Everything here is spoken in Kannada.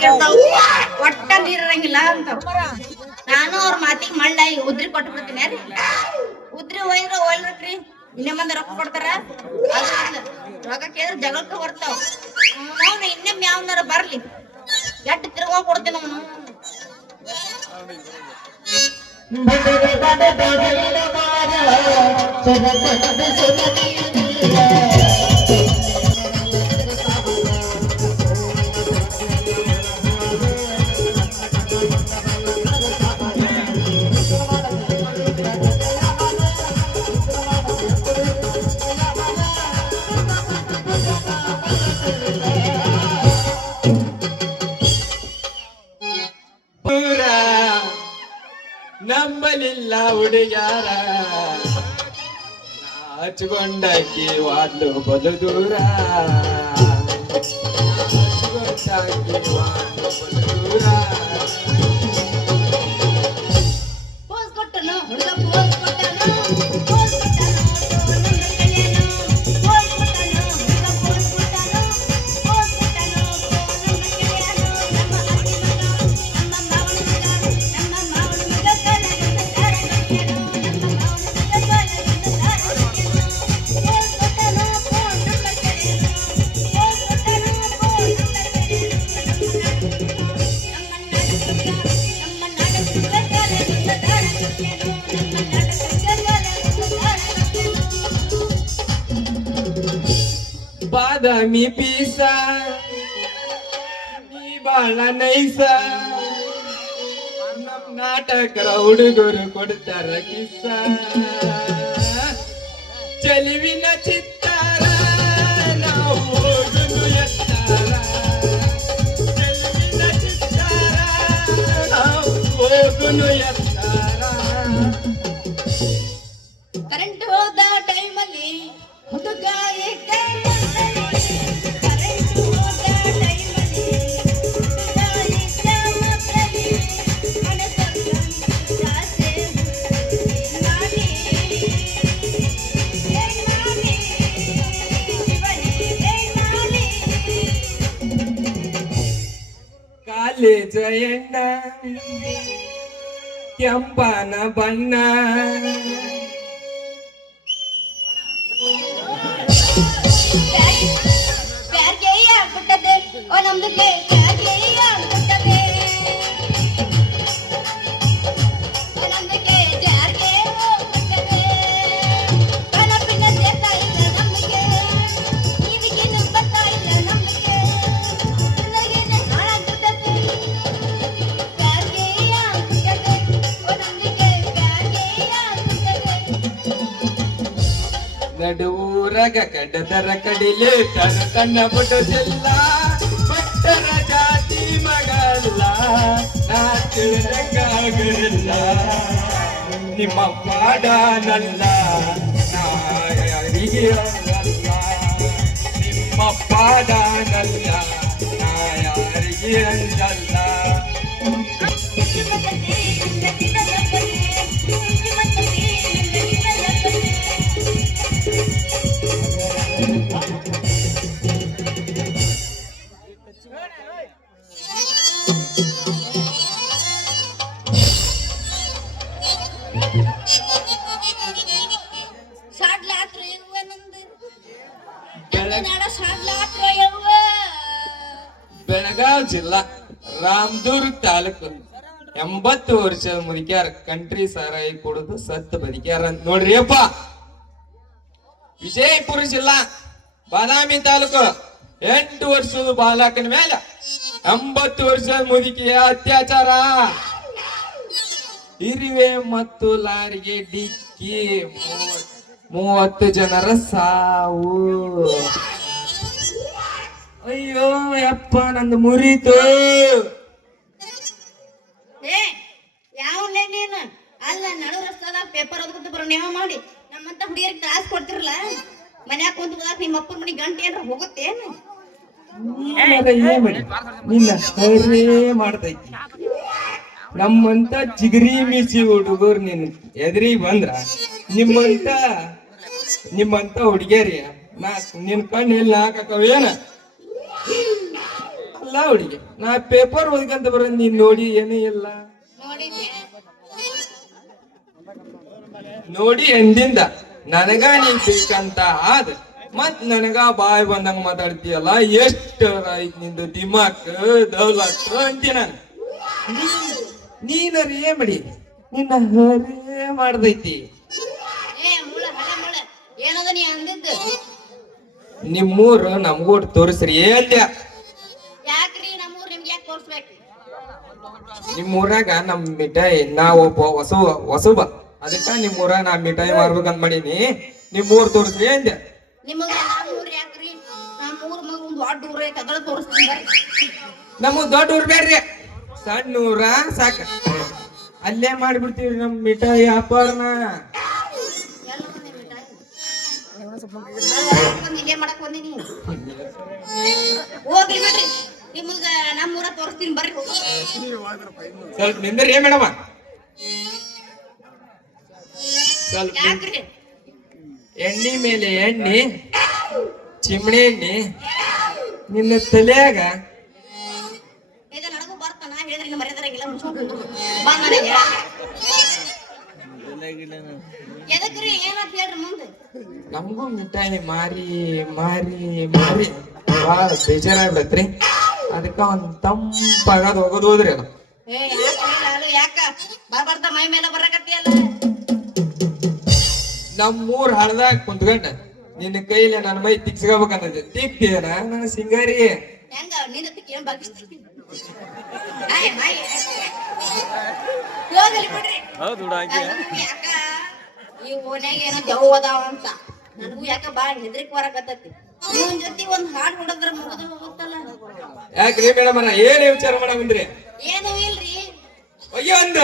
ಆಗಿರ್ತಾವ ಒಟ್ಟ ನೀರ್ ಇರಂಗಿಲ್ಲ ಅಂತಾವ. ನಾನು ಅವ್ರ ಮಾತಿಗೆ ಮಳ್ಳ ಉದ್ರಿ ಕೊಟ್ಟು ಬಿಡ್ತೀನಿ ರೀ. ಉದ್ರಿ ಒಯ್ದ್ರ ಒಯ್ಲ್ರಿ ಇನ್ನೇ ಮಂದಿ ರೊಕ್ಕ ಕೊಡ್ತಾರ. ರೊಕ್ಕ ಕೇಳಿದ್ರೆ ಜಗಳಕ್ಕೆ ಬರ್ತಾವ. ಅವ್ನು ಇನ್ನೇ ಯಾವನಾರ ಬರ್ಲಿ ಎಟ್ಟು ತಿರ್ಗೋ ಕೊಡ್ತೀನಿ ಅವನು. ನಂಬಲಿಲ್ಲ ಹುಡುಗ್ಯಾರ ಹಚ್ಕೊಂಡಾಕಿ ವಾದ್ಲು ಬಲು ದೂರ ಹಚ್ಕೊಂಡಾಕಿ ವಾದ್ಲು ಬಲು ದೂರ. ಪೋಸ್ ಕೊಟ್ಟನು ಹುಡುಗ ಪೋಸ್ ಕೊಟ್ಟನು ಪೋಸ್ ಕೊಟ್ಟನು ಕಲ್ಯಾಣ ಪೋಸ್ ಕೊಟ್ಟನು ಹುಡುಗ ಪೋಸ್ ಕೊಟ್ಟನು ಪೋಸ್ ಕೊಟ್ಟನು ಕಲ್ಯಾಣ. ನಮ್ಮ ಅತ್ತಿ ಮಗ ನಮ್ಮ ಮಾವನ ಮಗ ನಮ್ಮ ಮಾವನ ಮಗ ಕಲಗಿನ ದಾರ ಕಟ್ಟ್ಯಾನು. ನಮ್ಮ ಮಾವನ ಮಗ ಕಲಗಿನ ದಾರ ಕಟ್ಟ್ಯಾನು. ಪೋಸ್ ಕೊಟ್ಟನು ಪೋಸ್ ನಂಬರ್ ಕಲ್ಯಾಣ ಪೋಸ್ ಕೊಟ್ಟನು ಪೋಸ್ ನಂಬರ್ ಕಲ್ಯಾಣ. ನಮ್ಮ ನಾಟಕ ಕಲಗಿನ ದಾರ ಕಟ್ಟ್ಯಾನು. ನಮ್ಮ ನಾಟಕ ಕಲಗಿನ ದಾರ ಕಟ್ಟ್ಯಾನು. ಬಾದಾಮಿ ಪೀಸ ನೀ ಬಾಳ ನೈಸ ನಮ್ ನಾಟಕರ ಹುಡುಗರು ಕೊಡ್ತಾರ ಕಿಸ್ಸ. ಚೆಲುವಿನ ಚಿತ್ತಾರ ನಾವು ಹೋಗುದು ಎತ್ತಾರ. ಚೆಲುವಿನ ಚಿತ್ತಾರ ನಾವು ಹೋಗುನು ಎತ್ತಾರ. ಕರೆಂಟ್ ಹೋದ ಟೈಮಲ್ಲಿ ಹುಡುಗ ಇದ್ದ ಮಕ್ಕಳಲ್ಲಿ. ಕರೆಂಟ್ ಹೋದ ಟೈಮಲ್ಲಿ ಹುಡುಗ ಇದ್ದ ಮಕ್ಕಳಲ್ಲಿ. ಮನಸ್ಸಲ್ಲಿ ಆಸೆ ಏನ್ ಮಾಡಿ ಶಿವನೇ ಏನ್ ಮಾಡಿ. ಕಾಲೇಜ ಎಣ್ಣ ಕೆಂಪನ ಬಣ್ಣ ಪ್ಯಾರ್ಗೆ ಆಗ್ಬಿಟ್ಟದೆ ಓ ನಮ್ದಕ್ಕೆ ಪ್ಯಾರ್ಗೆ ಆಗ್ಬಿಟ್ಟದೆ ಓ ನಮ್ದಕ್ಕೆ ಜಾರ್ಗೆ ಹೋಗ್ಬಿಟ್ಟದೆ. ಕನಪಿನ ಸೇರ್ತಾ ಇಲ್ಲ ನಮ್ಗೆ ಇದಕ್ಕೇನು ಬರ್ತಾ ಇಲ್ಲ ನಮ್ಗೆ. ನನಗೇನೆ ಹಾಳಾಗ್ಬಿಟ್ಟದೆ ಪ್ಯಾರ್ಗೆ ಆಗ್ಬಿಟ್ಟದೆ ಓ ನಮ್ದಕ್ಕೆ ಪ್ಯಾರ್ಗೆ ಆಗ್ಬಿಟ್ಟದೆ. ನಡುವೂರಗ ಕಡದರ ಕಡಿಲೆ ತನ್ನ ತನ್ನ ಬಿಡುದಿಲ್ಲ. ಭಕ್ತರ ಜಾತಿ ಮಗಲ್ಲ ನಾ ತಿಳಿದಂಗಾಗಲಿಲ್ಲ. ನಿಮ್ಮ ಪಾಡನಲ್ಲ ನಾ ಯಾರಿಗೆ ಅಲ್ಲ. ನಿಮ್ಮ ಪಾಡನಲ್ಲ ನಾ ಯಾರಿಗೆ ಅಂದಲ್ಲ. ಬೆಳಗಾವ್ ಜಿಲ್ಲಾ ರಾಮದುರ್ಗ ತಾಲೂಕು 80 ವರ್ಷದ ಮುದುಕ್ಯಾರ ಕಂಟ್ರಿ ಸಾರಾಯಿ ಕುಡಿದು ಸತ್ತು ಬದುಕ್ಯಾರ ಅಂತ ನೋಡ್ರಿ ಅಪ್ಪ. ವಿಜಯಪುರ ಜಿಲ್ಲಾ ಬಾದಾಮಿ ತಾಲೂಕು 8 ವರ್ಷದ ಬಾಲಕನ ಮೇಲೆ 80 ವರ್ಷದ ಮುದುಕಿಯ ಅತ್ಯಾಚಾರ. ಇರುವೆ ಮತ್ತು ಲಾರಿಗೆ ಡಿಕ್ಕಿ 30 ಜನರ ಸಾವು. ಅಯ್ಯೋ ಯಪ್ಪ ನಂದು ಮುರಿತು. ಯಾವನ್ನೇ ನೀನು ಅಲ್ಲ ನಡು ರಸ್ತಾದಾಗ ಪೇಪರ್ ಓದ್ಕೊತ ಬರೋ ನೇಮ ಮಾಡಿ ನಮ್ಮಂತ ಹುಡುಗಿಯರಿಗೆ ಕ್ಲಾಸ್ ಕೊಡ್ತಿರಲ್ಲ. ಮನ್ಯಾಗ ಕುಂತ ಹೋದಾಗ ನಿಮ್ಮ ಅಪ್ಪನ ಮನೆ ಗಂಟೆ ಏನ್ರ ಹೋಗುತ್ತೇನು? ನಿನ್ನ ಸರಿ ಮಾಡ್ತೈತಿ. ನಮ್ಮಂತ ಚಿಗರಿ ಮೀಸಿ ಹುಡುಗರು ನಿನ್ ಎದ್ರಿಗೆ ಬಂದ್ರ ನಿಮ್ಮಂತ ಹುಡುಗಿಯರಿ ನಾ ನಿನ್ ಕಣ್ಣು ಎಲ್ಲಿ ಹಾಕವೇನ? ಅಲ್ಲ ಹುಡುಗಿ ನಾ ಪೇಪರ್ ಓದ್ಕಂತ ಬರ ನೀನ್ ನೋಡಿ ಏನೂ ಇಲ್ಲ ನೋಡಿದ್ದೆ ನೋಡಿ ಎಂದಿಂದ ನನಗ ನೀ ಬೇಕಂತ ಆದ ಮತ್ ನನಗ ಬಾಯ್ ಬಂದಂಗ ಮಾತಾಡ್ತೀಯಲ್ಲ ಎಷ್ಟ ನಿಂದು ದಿಮಾಕ್ ದೌಲತ್ ಅಂತಿ ನಾನು ನೀನರಿ ಏನ್ ಮಾಡಿ ನಿನ್ನ ಹರೇ ಮಾಡ್ದೈತಿ ಏ ಮುಳ ಹಳೆ ಮುಳ ಏನದ ನೀ ಅಂದಿದ್ದು ನಿಮ್ಮೂರು ನಮ್ಗೂಟ್ ತೋರಿಸ್ರಿ ಅಂದ್ಯ ಯಾಕ್ರಿ ನಮ್ಮೂರ್ ನಿಮ್ಗೆ ಯಾಕೆ ತೋರ್ಸ್ಬೇಕು ನಿಮ್ಮೂರಾಗ ನಮ್ ಮಿಠಾಯಿ ನಾ ಒಬ್ಬ ಹೊಸಬ ಅದಕ್ಕ ನಿಮ್ಮೂರಾಗ ನಾ ಮಿಠಾಯಿ ಮಾರ್ಬೇಕಂತ ಮಾಡೀನಿ ನಿಮ್ಮೂರ್ ತೋರಿಸ್ರಿ ಅಂದ್ಯ ನಿಮಗ ನಮ್ಮೂರ್ ಯಾಕ್ರಿ ನಮ್ಮೂರ್ ಮಗ ಒಂದು ದೊಡ್ಡ ಊರ ಐತೆ ಅದ್ರ ತೋರಿಸ್ತೀನಿ ಬರ್ರಿ ನಮ್ಮ ದೊಡ್ಡ ಊರ್ ಬೇಡ್ರಿ ಸಣ್ಣ ಊರ ಸಾಕ ಅಲ್ಲೇ ಮಾಡ್ಬಿಡ್ತೀವಿ ನಮ್ ಮಿಠಾಯಿ ವ್ಯಾಪಾರನ ಎಲ್ಲ ಬಂದೆ ಮಿಠಾಯಿ ಇಲ್ಲೇ ಮಾಡಕ್ ಬಂದೀನಿ ಹೋಗ್ಲಿ ಬಿಡ್ರಿ ನಿಮಗ ನಮ್ಮೂರ ತೋರಿಸ್ತೀನಿ ಬರ್ರಿ ಸ್ವಲ್ಪ ನಿಂದ್ರಿ ಮೇಡಮ ಸ್ವಲ್ಪ ಯಾಕ್ರಿ ಎಣ್ಣೆ ಮೇಲೆ ಎಣ್ಣೆ ಚಿಮಣಿ ಎಣ್ಣೆ ನಿನ್ನ ತಲೆಯಾಗ ಇದು ನನಗೂ ಬರ್ತಾನ ಹೇಳಿದ್ರೆ ಮರ್ಯಾದರಂಗಿಲ್ಲ ಮುಚ್ಕೊಂಡು ಬಾ ನನಗೆ ಎದಕ್ರಿ ಏನಂತ ಹೇಳ್ರಿ ಮುಂದೆ ನಮಗೂ ಮಿಠಾಯಿ ಮಾರಿ ಮಾರಿ ಮಾರಿ ಭಾಳ ಬೇಜಾರಾಗ್ಬಿಡತ್ರಿ ಅದಕ್ಕ ಒಂದ್ ತಂಪಾಗದ್ ಹೋಗೋದು ಹೋದ್ರಿ ಅದು ಏ ಯಾಕ ಬರ್ಬಾರ್ದ ಮೈ ಮೇಲೆ ಬರಕತ್ತಿಯಲ್ಲ ನಮ್ಮೂರ್ ಹಳದಾಗ ಕುಂತ್ಕೊಂಡ ನಿನ್ನ ಕೈಲಿ ನನ್ನ ಮೈ ತಿಕ್ಸ್ಕೋಬೇಕಂತ ತಿಕ್ತೀನ ನನ್ನ ಸಿಂಗಾರಿ ಹೆಂಗ ನಿಂದಕ್ಕೆ ಏನ್ ಬಗ್ಗಿಸ್ತೀನಿ ಹೋಗಲಿ ಬಿಡ್ರಿ ಯಾಕ ಈ ಓನ್ಯಾಗ ಏನೋ ಜವ್ ಅದಾವ ಅಂತ ನನಗೂ ಯಾಕ ಬಾಳ ಹೆದರಿಕೆ ಬರಕತ್ತೈತಿ ಇವನ್ ಜೊತೆ ಒಂದ್ ಹಾಡ್ ಹೊಡದ್ರ ಮುಗಿದು ಹೋಗುತ್ತಲ್ಲ ಯಾಕ್ರಿ ಮೇಡಮ್ ಏನ್ ವಿಚಾರ ಮಾಡಂದ್ರಿ ಏನು ಇಲ್ರಿ ಅಯ್ಯೋ ಅಂದ